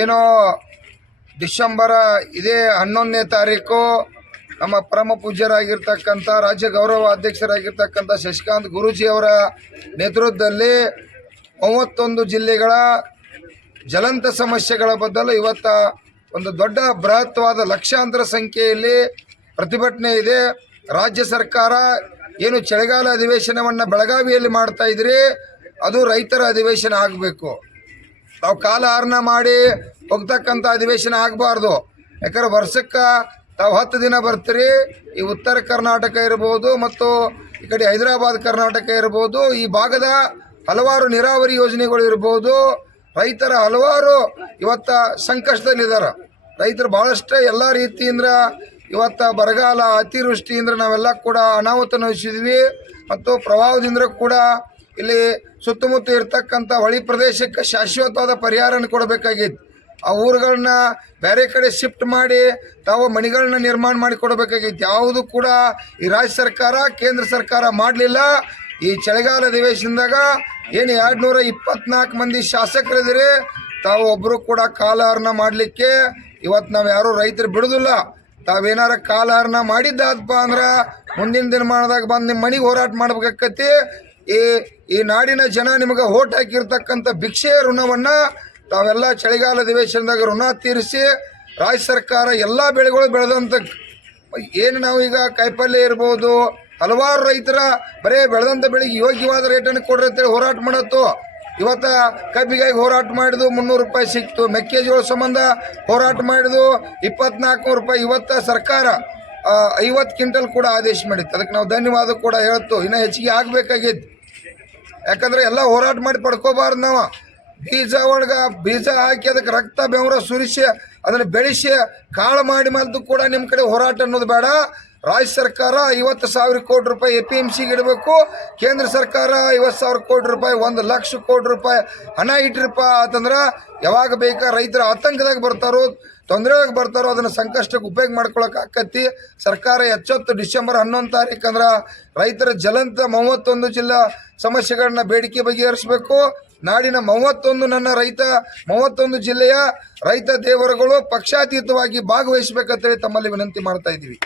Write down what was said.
ಏನೋ ಡಿಸೆಂಬರ್ ಇದೇ 11ನೇ ತಾರೀಕು ನಮ್ಮ ಪರಮ ಪೂಜ್ಯರಾಗಿರ್ತಕ್ಕಂಥ ರಾಜ್ಯ ಗೌರವ ಅಧ್ಯಕ್ಷರಾಗಿರ್ತಕ್ಕಂಥ ಶಶಿಕಾಂತ್ ಗುರೂಜಿಯವರ ನೇತೃತ್ವದಲ್ಲಿ 31 ಜಿಲ್ಲೆಗಳ ಜ್ವಲಂತ ಸಮಸ್ಯೆಗಳ ಬದಲು ಇವತ್ತ ಒಂದು ದೊಡ್ಡ ಬೃಹತ್ವಾದ ಲಕ್ಷಾಂತರ ಸಂಖ್ಯೆಯಲ್ಲಿ ಪ್ರತಿಭಟನೆ ಇದೆ. ರಾಜ್ಯ ಸರ್ಕಾರ ಏನು ಚಳಿಗಾಲ ಅಧಿವೇಶನವನ್ನು ಬೆಳಗಾವಿಯಲ್ಲಿ ಮಾಡ್ತಾ ಇದ್ರಿ, ಅದು ರೈತರ ಅಧಿವೇಶನ ಆಗಬೇಕು. ನಾವು ಕಾಲಹರಣ ಮಾಡಿ ಹೋಗ್ತಕ್ಕಂಥ ಅಧಿವೇಶನ ಆಗಬಾರ್ದು. ಯಾಕಂದ್ರೆ ವರ್ಷಕ್ಕೆ ತಾವು 10 ದಿನ ಬರ್ತೀರಿ. ಈ ಉತ್ತರ ಕರ್ನಾಟಕ ಇರ್ಬೋದು ಮತ್ತು ಈ ಕಡೆ ಹೈದರಾಬಾದ್ ಕರ್ನಾಟಕ ಇರ್ಬೋದು, ಈ ಭಾಗದ ಹಲವಾರು ನೀರಾವರಿ ಯೋಜನೆಗಳು ಇರ್ಬೋದು, ರೈತರ ಹಲವಾರು ಇವತ್ತ ಸಂಕಷ್ಟದಲ್ಲಿದ್ದಾರೆ. ರೈತರು ಭಾಳಷ್ಟು ಎಲ್ಲ ರೀತಿಯಿಂದ ಇವತ್ತ ಬರಗಾಲ, ಅತಿವೃಷ್ಟಿಯಿಂದ ನಾವೆಲ್ಲ ಕೂಡ ಅನಾಹುತ ಅನುಭವಿಸಿದ್ವಿ. ಮತ್ತು ಪ್ರವಾಹದಿಂದ ಕೂಡ ಇಲ್ಲಿ ಸುತ್ತಮುತ್ತ ಇರ್ತಕ್ಕಂಥ ಹೊಳಿ ಪ್ರದೇಶಕ್ಕೆ ಶಾಶ್ವತವಾದ ಪರಿಹಾರನ ಕೊಡಬೇಕಾಗಿತ್ತು. ಆ ಊರುಗಳನ್ನ ಬೇರೆ ಕಡೆ ಶಿಫ್ಟ್ ಮಾಡಿ ತಾವು ಮನೆಗಳನ್ನ ನಿರ್ಮಾಣ ಮಾಡಿ ಕೊಡಬೇಕಾಗಿತ್ತು. ಯಾವುದು ಕೂಡ ಈ ರಾಜ್ಯ ಸರ್ಕಾರ, ಕೇಂದ್ರ ಸರ್ಕಾರ ಮಾಡಲಿಲ್ಲ. ಈ ಚಳಿಗಾಲ ಅಧಿವೇಶನದಾಗ ಏನು 224 ಮಂದಿ ಶಾಸಕರಿದ್ದೀರಿ, ತಾವು ಒಬ್ಬರು ಕೂಡ ಕಾಲಹರಣ ಮಾಡಲಿಕ್ಕೆ ಇವತ್ತು ನಾವು ಯಾರೂ ರೈತರು ಬಿಡೋದಿಲ್ಲ. ತಾವೇನಾರ ಕಾಲಹರಣ ಮಾಡಿದ್ದಾದಪ್ಪ ಅಂದ್ರೆ ಮುಂದಿನ ದಿನಮಾನದಾಗ ಬಂದು ನಿಮ್ಮ ಮನೆಗೆ ಹೋರಾಟ ಮಾಡ್ಬೇಕಾಕತಿ. ಈ ನಾಡಿನ ಜನ ನಿಮಗೆ ಓಟ್ ಹಾಕಿರ್ತಕ್ಕಂಥ ಭಿಕ್ಷೆಯ ಋಣವನ್ನು ತಾವೆಲ್ಲ ಚಳಿಗಾಲ ಅಧಿವೇಶನದಾಗ ಋಣ ತೀರಿಸಿ ರಾಜ್ಯ ಸರ್ಕಾರ ಎಲ್ಲ ಬೆಳೆಗಳು ಬೆಳೆದಂಥ ಏನು ನಾವೀಗ ಕಾಯಿಪಲ್ಯ ಇರ್ಬೋದು, ಹಲವಾರು ರೈತರ ಬರೀ ಬೆಳೆದಂಥ ಬೆಳೆಗೆ ಯೋಗ್ಯವಾದ ರೇಟನ್ನು ಕೊಡ್ರಿ ಅಂತೇಳಿ ಹೋರಾಟ ಮಾಡತ್ತು. ಇವತ್ತು ಕಬ್ಬಿಗಾಗಿ ಹೋರಾಟ ಮಾಡಿದ್ದು 300 ರೂಪಾಯಿ ಸಿಕ್ತು. ಮೆಕ್ಕೆಜೋಳ ಸಂಬಂಧ ಹೋರಾಟ ಮಾಡಿದ್ದು 2400 ರೂಪಾಯಿ. ಇವತ್ತು ಸರ್ಕಾರ 50 ಕ್ವಿಂಟಲ್ ಕೂಡ ಆದೇಶ ಮಾಡಿತ್ತು. ಅದಕ್ಕೆ ನಾವು ಧನ್ಯವಾದ ಕೂಡ ಹೇಳ್ತು. ಇನ್ನೂ ಹೆಚ್ಚಿಗೆ ಆಗಬೇಕಾಗಿತ್ತು. ಯಾಕಂದರೆ ಎಲ್ಲ ಹೋರಾಟ ಮಾಡಿ ಪಡ್ಕೋಬಾರ್ದು. ನಾವು ಬೀಜ ಹಾಕಿ ಅದಕ್ಕೆ ರಕ್ತ ಬೆವರ ಸುರಿಸಿ ಅದನ್ನು ಬೆಳೆಸಿ ಕಾಳು ಮಾಡಿ ಮದ್ದು ಕೂಡ ನಿಮ್ಮ ಕಡೆ ಹೋರಾಟ ಅನ್ನೋದು ಬೇಡ. ರಾಜ್ಯ ಸರ್ಕಾರ 50,000 ಕೋಟಿ ರೂಪಾಯಿ APMCಗೆ ಇಡಬೇಕು. ಕೇಂದ್ರ ಸರ್ಕಾರ 50,000 ಕೋಟಿ ರೂಪಾಯಿ, 1 ಲಕ್ಷ ಕೋಟಿ ರೂಪಾಯಿ ಹಣ ಇಟ್ಟಿರಪ್ಪ ಅಂತಂದ್ರೆ ಯಾವಾಗ ಬೇಕಾ ರೈತರ ಆತಂಕದಾಗ ಬರ್ತಾರೋ, ತೊಂದರೆಯಾಗಿ ಬರ್ತಾರೋ ಅದನ್ನು ಸಂಕಷ್ಟಕ್ಕೆ ಉಪಯೋಗ ಮಾಡ್ಕೊಳಕ್ಕೆ ಆಕತಿ. ಸರ್ಕಾರ ಎಚ್ಚೆತ್ತು ಡಿಸೆಂಬರ್ 11 ತಾರೀಕು ಅಂದ್ರೆ ರೈತರ ಜ್ವಲಂತ 31 ಜಿಲ್ಲಾ ಸಮಸ್ಯೆಗಳನ್ನ ಬೇಡಿಕೆ ಬಗೆಹರಿಸಬೇಕು. ನಾಡಿನ 31 ಜಿಲ್ಲೆಯ ರೈತ ದೇವರುಗಳು ಪಕ್ಷಾತೀತವಾಗಿ ಭಾಗವಹಿಸಬೇಕಂತೇಳಿ ತಮ್ಮಲ್ಲಿ ವಿನಂತಿ ಮಾಡ್ತಾ ಇದ್ದೀವಿ.